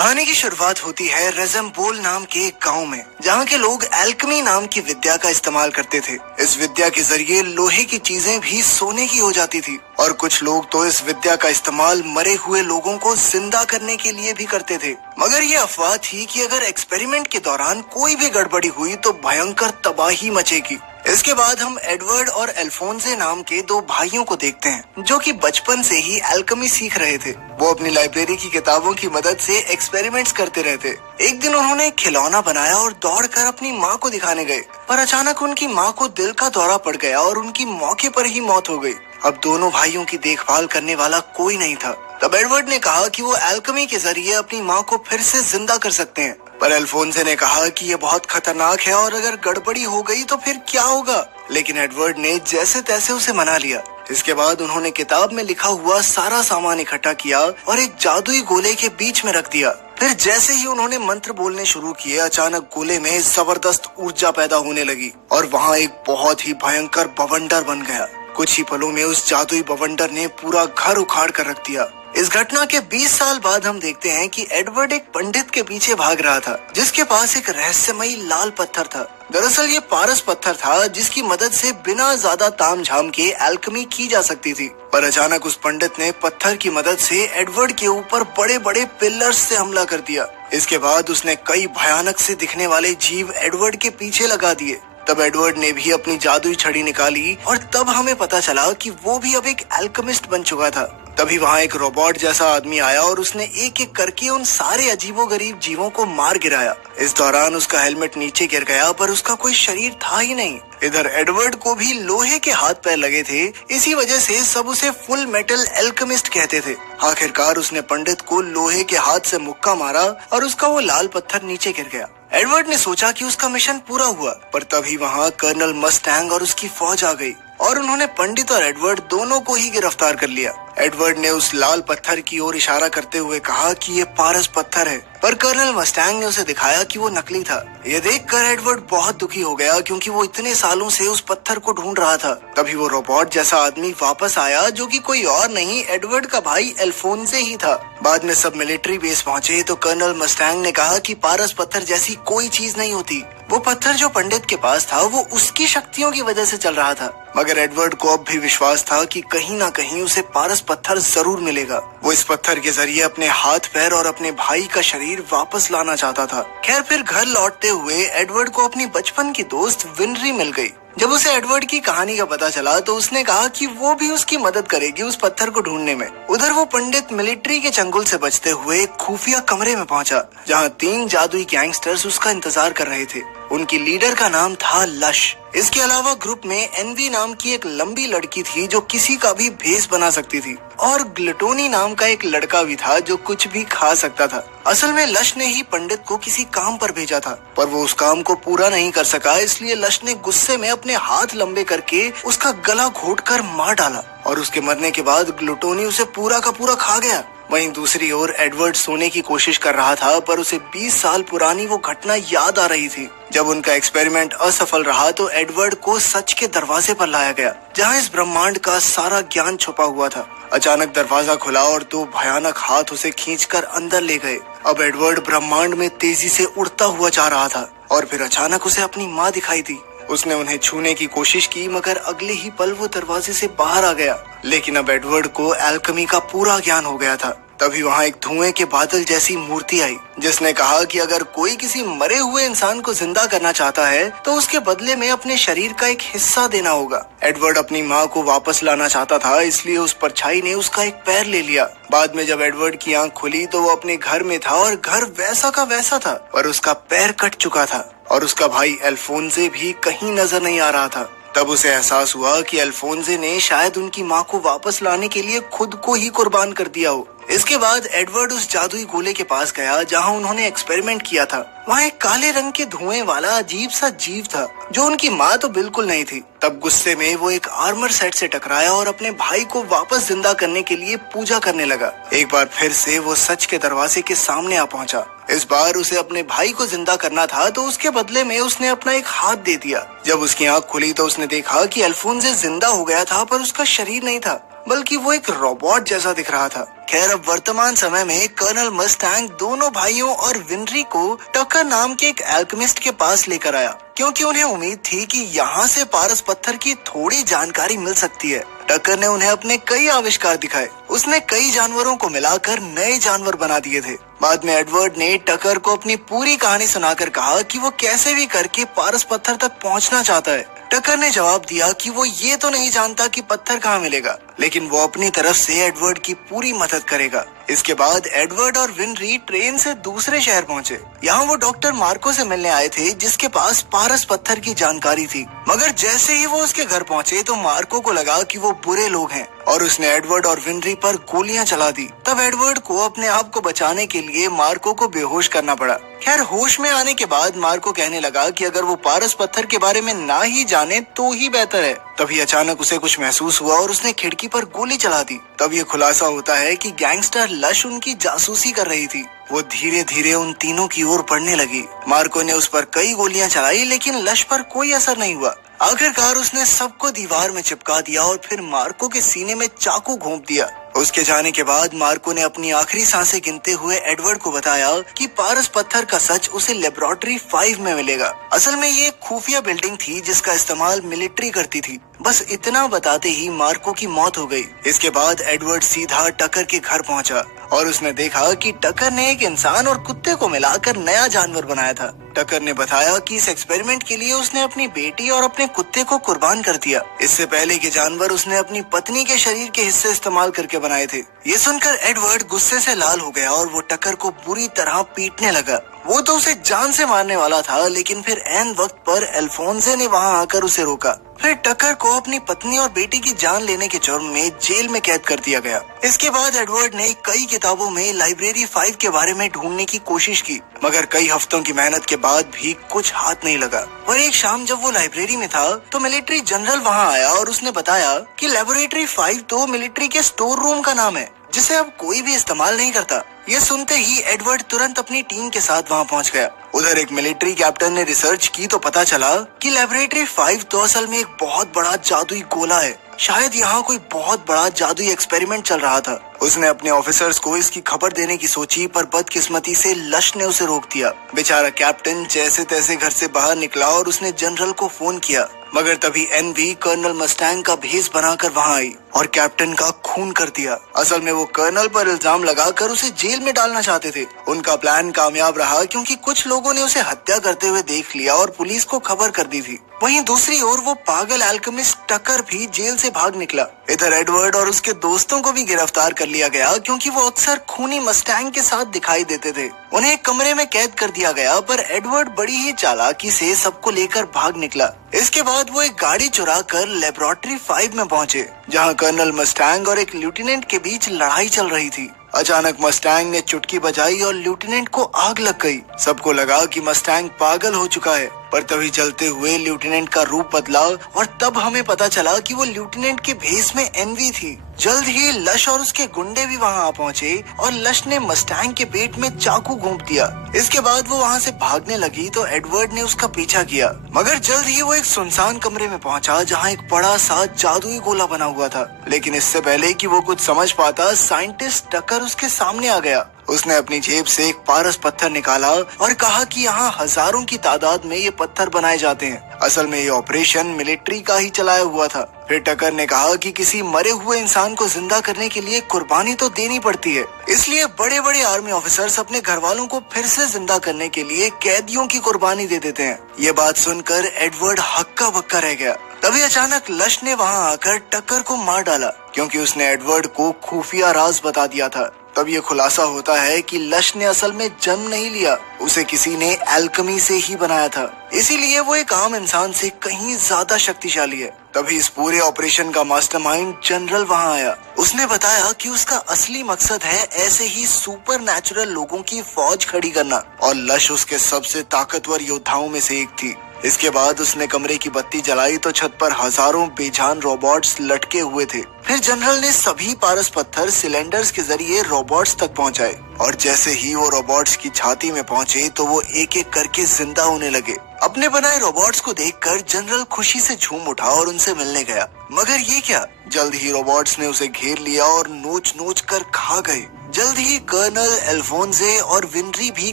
कहानी की शुरुआत होती है रेज़म्बोल नाम के एक गांव में, जहां के लोग एल्केमी नाम की विद्या का इस्तेमाल करते थे। इस विद्या के जरिए लोहे की चीजें भी सोने की हो जाती थी और कुछ लोग तो इस विद्या का इस्तेमाल मरे हुए लोगों को जिंदा करने के लिए भी करते थे। मगर ये अफवाह थी कि अगर एक्सपेरिमेंट के दौरान कोई भी गड़बड़ी हुई तो भयंकर तबाही मचेगी। इसके बाद हम एडवर्ड और अल्फोंसे नाम के दो भाइयों को देखते हैं, जो कि बचपन से ही एल्केमी सीख रहे थे। वो अपनी लाइब्रेरी की किताबों की मदद से एक्सपेरिमेंट्स करते रहते। एक दिन उन्होंने एक खिलौना बनाया और दौड़कर अपनी माँ को दिखाने गए, पर अचानक उनकी माँ को दिल का दौरा पड़ गया और उनकी मौके पर ही मौत हो गई। अब दोनों भाइयों की देखभाल करने वाला कोई नहीं था। तब एडवर्ड ने कहा कि वो एल्केमी के जरिए अपनी माँ को फिर से जिंदा कर सकते हैं, पर अल्फोंसे ने कहा कि ये बहुत खतरनाक है और अगर गड़बड़ी हो गई तो फिर क्या होगा। लेकिन एडवर्ड ने जैसे तैसे उसे मना लिया। इसके बाद उन्होंने किताब में लिखा हुआ सारा सामान इकट्ठा किया और एक जादुई गोले के बीच में रख दिया। फिर जैसे ही उन्होंने मंत्र बोलने शुरू किए, अचानक गोले में जबरदस्त ऊर्जा पैदा होने लगी और वहाँ एक बहुत ही भयंकर बवंडर बन गया। कुछ ही पलों में उस जादुई बवंडर ने पूरा घर उखाड़ कर रख दिया। इस घटना के 20 साल बाद हम देखते हैं कि एडवर्ड एक पंडित के पीछे भाग रहा था, जिसके पास एक रहस्यमयी लाल पत्थर था। दरअसल ये पारस पत्थर था, जिसकी मदद से बिना ज्यादा तामझाम के एल्केमी की जा सकती थी। पर अचानक उस पंडित ने पत्थर की मदद से एडवर्ड के ऊपर बड़े बड़े पिलर्स से हमला कर दिया। इसके बाद उसने कई भयानक से दिखने वाले जीव एडवर्ड के पीछे लगा दिए। तब एडवर्ड ने भी अपनी जादुई छड़ी निकाली और तब हमें पता चला कि वो भी अब एक एल्केमिस्ट बन चुका था। तभी वहाँ एक रोबोट जैसा आदमी आया और उसने एक एक करके उन सारे अजीबोगरीब जीवों को मार गिराया। इस दौरान उसका हेलमेट नीचे गिर गया, पर उसका कोई शरीर था ही नहीं। इधर एडवर्ड को भी लोहे के हाथ पैर लगे थे, इसी वजह से सब उसे फुल मेटल एल्केमिस्ट कहते थे। आखिरकार उसने पंडित को लोहे के हाथ से मुक्का मारा और उसका वो लाल पत्थर नीचे गिर गया। एडवर्ड ने सोचा कि उसका मिशन पूरा हुआ, पर तभी वहाँ कर्नल मस्टैंग और उसकी फौज आ गई और उन्होंने पंडित और एडवर्ड दोनों को ही गिरफ्तार कर लिया। एडवर्ड ने उस लाल पत्थर की ओर इशारा करते हुए कहा कि ये पारस पत्थर है, पर कर्नल मस्टैंग ने उसे दिखाया कि वो नकली था। ये देखकर एडवर्ड बहुत दुखी हो गया, क्योंकि वो इतने सालों से उस पत्थर को ढूंढ रहा था। तभी वो रोबोट जैसा आदमी वापस आया, जो कि कोई और नहीं एडवर्ड का भाई अल्फोंसे ही था। बाद में सब मिलिट्री बेस पहुंचे तो कर्नल मस्टैंग ने कहा कि पारस पत्थर जैसी कोई चीज नहीं होती। वो पत्थर जो पंडित के पास था वो उसकी शक्तियों की वजह से चल रहा था। मगर एडवर्ड को अब भी विश्वास था कि कहीं ना कहीं उसे पारस पत्थर जरूर मिलेगा। वो इस पत्थर के जरिए अपने हाथ पैर और अपने भाई का शरीर वापस लाना चाहता था। खैर, फिर घर लौटते हुए एडवर्ड को अपनी बचपन की दोस्त विनरी मिल गई। जब उसे एडवर्ड की कहानी का पता चला तो उसने कहा कि वो भी उसकी मदद करेगी उस पत्थर को ढूंढने में। उधर वो पंडित मिलिट्री के चंगुल से बचते हुए एक खुफिया कमरे में पहुंचा, जहां 3 जादुई गैंगस्टर्स उसका इंतजार कर रहे थे। उनकी लीडर का नाम था लश। इसके अलावा ग्रुप में एनवी नाम की एक लंबी लड़की थी, जो किसी का भी भेस बना सकती थी, और ग्लूटोनी नाम का एक लड़का भी था, जो कुछ भी खा सकता था। असल में लश ने ही पंडित को किसी काम पर भेजा था, पर वो उस काम को पूरा नहीं कर सका। इसलिए लश ने गुस्से में अपने हाथ लंबे करके उसका गला घोटकर मार डाला और उसके मरने के बाद ग्लूटोनी उसे पूरा का पूरा खा गया। वहीं दूसरी ओर एडवर्ड सोने की कोशिश कर रहा था, पर उसे 20 साल पुरानी वो घटना याद आ रही थी। जब उनका एक्सपेरिमेंट असफल रहा तो एडवर्ड को सच के दरवाजे पर लाया गया, जहां इस ब्रह्मांड का सारा ज्ञान छुपा हुआ था। अचानक दरवाजा खुला और 2 भयानक हाथ उसे खींचकर अंदर ले गए। अब एडवर्ड ब्रह्मांड में तेजी से उड़ता हुआ जा रहा था और फिर अचानक उसे अपनी माँ दिखाई दी। उसने उन्हें छूने की कोशिश की, मगर अगले ही पल वो दरवाजे से बाहर आ गया। लेकिन अब एडवर्ड को एल्केमी का पूरा ज्ञान हो गया था। तभी वहाँ एक धुएं के बादल जैसी मूर्ति आई, जिसने कहा कि अगर कोई किसी मरे हुए इंसान को जिंदा करना चाहता है तो उसके बदले में अपने शरीर का एक हिस्सा देना होगा। एडवर्ड अपनी माँ को वापस लाना चाहता था, इसलिए उस परछाई ने उसका एक पैर ले लिया। बाद में जब एडवर्ड की आंख खुली तो वो अपने घर में था और घर वैसा का वैसा था, पर उसका पैर कट चुका था और उसका भाई अल्फोंसे भी कहीं नजर नहीं आ रहा था। तब उसे एहसास हुआ कि अल्फोंसे ने शायद उनकी माँ को वापस लाने के लिए खुद को ही कुर्बान कर दिया हो। इसके बाद एडवर्ड उस जादुई गोले के पास गया, जहां उन्होंने एक्सपेरिमेंट किया था। वहाँ एक काले रंग के धुएं वाला अजीब सा जीव था, जो उनकी माँ तो बिल्कुल नहीं थी। तब गुस्से में वो एक आर्मर सेट से टकराया और अपने भाई को वापस जिंदा करने के लिए पूजा करने लगा। एक बार फिर से वो सच के दरवाजे के सामने आ पहुंचा। इस बार उसे अपने भाई को जिंदा करना था, तो उसके बदले में उसने अपना एक हाथ दे दिया। जब उसकी आंख खुली तो उसने देखा कि अल्फोंसे जिंदा हो गया था, पर उसका शरीर नहीं था। बल्कि वो एक रोबोट जैसा दिख रहा था। खैर, अब वर्तमान समय में कर्नल मस्टैंग दोनों भाइयों और विनरी को टकर नाम के एक एल्केमिस्ट के पास लेकर आया, क्योंकि उन्हें उम्मीद थी कि यहाँ से पारस पत्थर की थोड़ी जानकारी मिल सकती है। टकर ने उन्हें अपने कई आविष्कार दिखाए। उसने कई जानवरों को मिलाकर नए जानवर बना दिए थे। बाद में एडवर्ड ने टकर को अपनी पूरी कहानी सुनाकर कहा कि वो कैसे भी करके पारस पत्थर तक पहुंचना चाहता है। टकर ने जवाब दिया कि वो ये तो नहीं जानता कि पत्थर कहाँ मिलेगा, लेकिन वो अपनी तरफ से एडवर्ड की पूरी मदद करेगा। इसके बाद एडवर्ड और विनरी ट्रेन से दूसरे शहर पहुंचे। यहाँ वो डॉक्टर मार्को से मिलने आए थे, जिसके पास पारस पत्थर की जानकारी थी। मगर जैसे ही वो उसके घर पहुंचे तो मार्को को लगा कि वो बुरे लोग हैं और उसने एडवर्ड और विनरी पर गोलियां चला दी। तब एडवर्ड को अपने आप को बचाने के लिए मार्को को बेहोश करना पड़ा। खैर, होश में आने के बाद मार्को कहने लगा कि अगर वो पारस पत्थर के बारे में ना ही जाने तो ही बेहतर है। तभी अचानक उसे कुछ महसूस हुआ और उसने खिड़की पर गोली चला दी। तब ये खुलासा होता है कि गैंगस्टर लश उनकी जासूसी कर रही थी। वो धीरे धीरे उन तीनों की ओर बढ़ने लगी। मार्को ने उस पर कई गोलियां चलाई, लेकिन लश पर कोई असर नहीं हुआ। आखिरकार उसने सबको दीवार में चिपका दिया और फिर मार्को के सीने में चाकू घोंप दिया। उसके जाने के बाद मार्को ने अपनी आखिरी सांसें गिनते हुए एडवर्ड को बताया कि पारस पत्थर का सच उसे लेबोरेटरी 5 में मिलेगा। असल में ये एक खुफिया बिल्डिंग थी जिसका इस्तेमाल मिलिट्री करती थी। बस इतना बताते ही मार्को की मौत हो गई। इसके बाद एडवर्ड सीधा टकर के घर पहुंचा और उसने देखा कि टकर ने एक इंसान और कुत्ते को मिलाकर नया जानवर बनाया था। टकर ने बताया कि इस एक्सपेरिमेंट के लिए उसने अपनी बेटी और अपने कुत्ते को कुर्बान कर दिया। इससे पहले के जानवर उसने अपनी पत्नी के शरीर के हिस्से इस्तेमाल करके बनाए थे। ये सुनकर एडवर्ड गुस्से से लाल हो गया और वो टकर को बुरी तरह पीटने लगा। वो तो उसे जान से मारने वाला था, लेकिन फिर ऐन वक्त पर अल्फोंसे ने वहाँ आकर उसे रोका। फिर टकर को अपनी पत्नी और बेटी की जान लेने के जुर्म में जेल में कैद कर दिया गया। इसके बाद एडवर्ड ने कई किताबों में लाइब्रेरी 5 के बारे में ढूंढने की कोशिश की, मगर कई हफ्तों की मेहनत के बाद भी कुछ हाथ नहीं लगा। और एक शाम जब वो लाइब्रेरी में था तो मिलिट्री जनरल वहाँ आया और उसने बताया कि लेबोरेटरी 5 तो मिलिट्री के स्टोर रूम का नाम है, जिसे अब कोई भी इस्तेमाल नहीं करता। ये सुनते ही एडवर्ड तुरंत अपनी टीम के साथ वहाँ पहुँच गया। उधर एक मिलिट्री कैप्टन ने रिसर्च की तो पता चला कि लेबोरेटरी 5 तो असल में एक बहुत बड़ा जादुई गोला है। शायद यहाँ कोई बहुत बड़ा जादुई एक्सपेरिमेंट चल रहा था। उसने अपने ऑफिसर्स को इसकी खबर देने की सोची, पर बदकिस्मती से लश ने उसे रोक दिया। बेचारा कैप्टन जैसे तैसे घर से बाहर निकला और उसने जनरल को फोन किया, मगर तभी एनवी कर्नल मस्टैंग का भेष बनाकर वहाँ आई और कैप्टन का खून कर दिया। असल में वो कर्नल पर इल्जाम लगाकर उसे जेल में डालना चाहते थे। उनका प्लान कामयाब रहा क्योंकि कुछ लोगों ने उसे हत्या करते हुए देख लिया और पुलिस को खबर कर दी थी। वहीं दूसरी ओर वो पागल एल्केमिस्ट टकर भी जेल से भाग निकला। इधर एडवर्ड और उसके दोस्तों को भी गिरफ्तार कर लिया गया, क्योंकि वो अक्सर खूनी मस्टैंग के साथ दिखाई देते थे। उन्हें एक कमरे में कैद कर दिया गया, पर एडवर्ड बड़ी ही चालाकी से सबको लेकर भाग निकला। इसके बाद वो एक गाड़ी चुरा कर लेबोरेटरी 5 में पहुंचे, जहां कर्नल मस्टैंग और एक लेफ्टिनेंट के बीच लड़ाई चल रही थी। अचानक मस्टैंग ने चुटकी बजाई और लेफ्टिनेंट को आग लग गई। सबको लगा कि मस्टैंग पागल हो चुका है, पर तभी जलते हुए लेफ्टिनेंट का रूप बदला और तब हमें पता चला कि वो लेफ्टिनेंट के भेष में एनवी थी। जल्द ही लश और उसके गुंडे भी वहां आ पहुंचे और लश ने मस्टैंग के पेट में चाकू घोंप दिया। इसके बाद वो वहां से भागने लगी तो एडवर्ड ने उसका पीछा किया, मगर जल्द ही वो एक सुनसान कमरे में पहुंचा जहां एक बड़ा सा जादुई गोला बना हुआ था। लेकिन इससे पहले कि वो कुछ समझ पाता, साइंटिस्ट टकर उसके सामने आ गया। उसने अपनी जेब से एक पारस पत्थर निकाला और कहा कि यहाँ हजारों की तादाद में ये पत्थर बनाए जाते हैं। असल में ये ऑपरेशन मिलिट्री का ही चलाया हुआ था। फिर टकर ने कहा कि किसी मरे हुए इंसान को जिंदा करने के लिए कुर्बानी तो देनी पड़ती है, इसलिए बड़े बड़े आर्मी ऑफिसर्स अपने घर वालों को फिर से जिंदा करने के लिए कैदियों की कुर्बानी दे देते हैं। ये बात सुनकर एडवर्ड हक्का बक्का रह गया। तभी अचानक लश ने वहाँ आकर टक्कर को मार डाला, क्योंकि उसने एडवर्ड को खुफिया राज बता दिया था। तब ये खुलासा होता है कि लश ने असल में जन्म नहीं लिया, उसे किसी ने एल्केमी से ही बनाया था। इसीलिए वो एक आम इंसान से कहीं ज्यादा शक्तिशाली है। तभी इस पूरे ऑपरेशन का मास्टरमाइंड जनरल वहाँ आया। उसने बताया कि उसका असली मकसद है ऐसे ही सुपर नेचुरल लोगों की फौज खड़ी करना, और लश उसके सबसे ताकतवर योद्धाओं में से एक थी। इसके बाद उसने कमरे की बत्ती जलाई तो छत पर हजारों बेजान रोबोट्स लटके हुए थे। फिर जनरल ने सभी पारस पत्थर सिलेंडर्स के जरिए रोबोट्स तक पहुंचाए और जैसे ही वो रोबोट्स की छाती में पहुंचे तो वो एक एक करके जिंदा होने लगे। अपने बनाए रोबोट्स को देखकर जनरल खुशी से झूम उठा और उनसे मिलने गया, मगर ये क्या, जल्द ही रोबोट्स ने उसे घेर लिया और नोच नोच कर खा गए। जल्द ही कर्नल अल्फोंसे और विनरी भी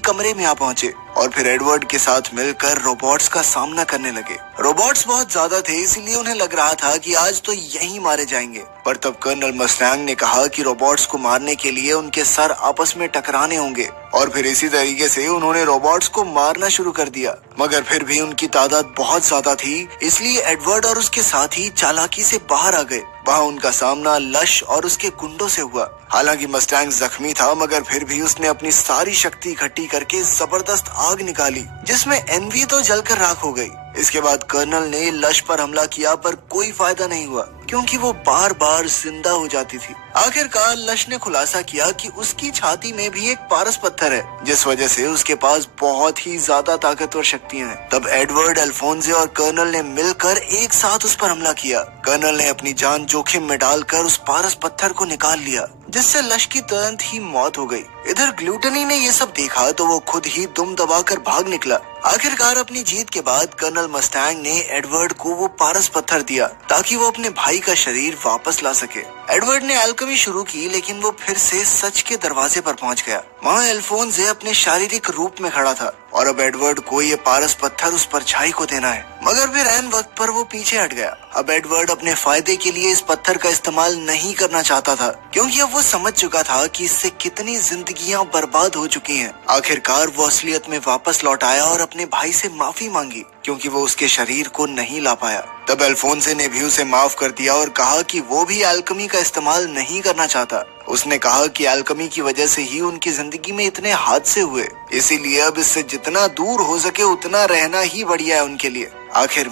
कमरे में आ पहुंचे और फिर एडवर्ड के साथ मिलकर रोबोट्स का सामना करने लगे। रोबोट्स बहुत ज्यादा थे, इसलिए उन्हें लग रहा था कि आज तो यहीं मारे जाएंगे, पर तब कर्नल मस्टैंग ने कहा कि रोबोट्स को मारने के लिए उनके सर आपस में टकराने होंगे और फिर इसी तरीके से उन्होंने रोबोट्स को मारना शुरू कर दिया। मगर फिर भी उनकी तादाद बहुत ज्यादा थी, इसलिए एडवर्ड और उसके साथी चालाकी से बाहर आ गए। वहाँ उनका सामना लश और उसके गुंडों से हुआ। हालांकि मस्टैंग जख्मी था, मगर फिर भी उसने अपनी सारी शक्ति इकट्ठी करके जबरदस्त आग निकाली, जिसमें एनवी तो जलकर राख हो गई। इसके बाद कर्नल ने लश पर हमला किया, पर कोई फायदा नहीं हुआ क्योंकि वो बार बार जिंदा हो जाती थी। आखिरकार लश ने खुलासा किया कि उसकी छाती में भी एक पारस पत्थर है, जिस वजह से उसके पास बहुत ही ज्यादा ताकतवर शक्तियां हैं। तब एडवर्ड, अल्फोंसे और कर्नल ने मिलकर एक साथ उस पर हमला किया। कर्नल ने अपनी जान जोखिम में डालकर उस पारस पत्थर को निकाल लिया, जिससे लश की तुरंत ही मौत हो गई। इधर ग्लूटनी ने ये सब देखा तो वो खुद ही दुम दबाकर भाग निकला। आखिरकार अपनी जीत के बाद कर्नल मस्टैंग ने एडवर्ड को वो पारस पत्थर दिया ताकि वो अपने भाई का शरीर वापस ला सके। एडवर्ड ने अल्केमी शुरू की, लेकिन वो फिर से सच के दरवाजे पर पहुंच गया। वहाँ अल्फोंसे अपने शारीरिक रूप में खड़ा था और अब एडवर्ड को ये पारस पत्थर उस परछाई को देना है, मगर फिर ऐन वक्त पर वो पीछे हट गया। अब एडवर्ड अपने फायदे के लिए इस पत्थर का इस्तेमाल नहीं करना चाहता था, क्योंकि अब वो समझ चुका था कि इससे कितनी जिंदगियां बर्बाद हो चुकी हैं। आखिरकार वो असलियत में वापस लौट आया और अपने भाई से माफी मांगी, क्योंकि वो उसके शरीर को नहीं ला पाया। तब अल्फोंसे ने भी उसे माफ कर दिया और कहा कि वो भी अल्केमी का इस्तेमाल नहीं करना चाहता। उसने कहा कि अल्केमी की वजह से ही उनकी जिंदगी में इतने हादसे हुए, इसीलिए अब इससे जितना दूर हो सके उतना रहना ही बढ़िया है उनके लिए। आखिर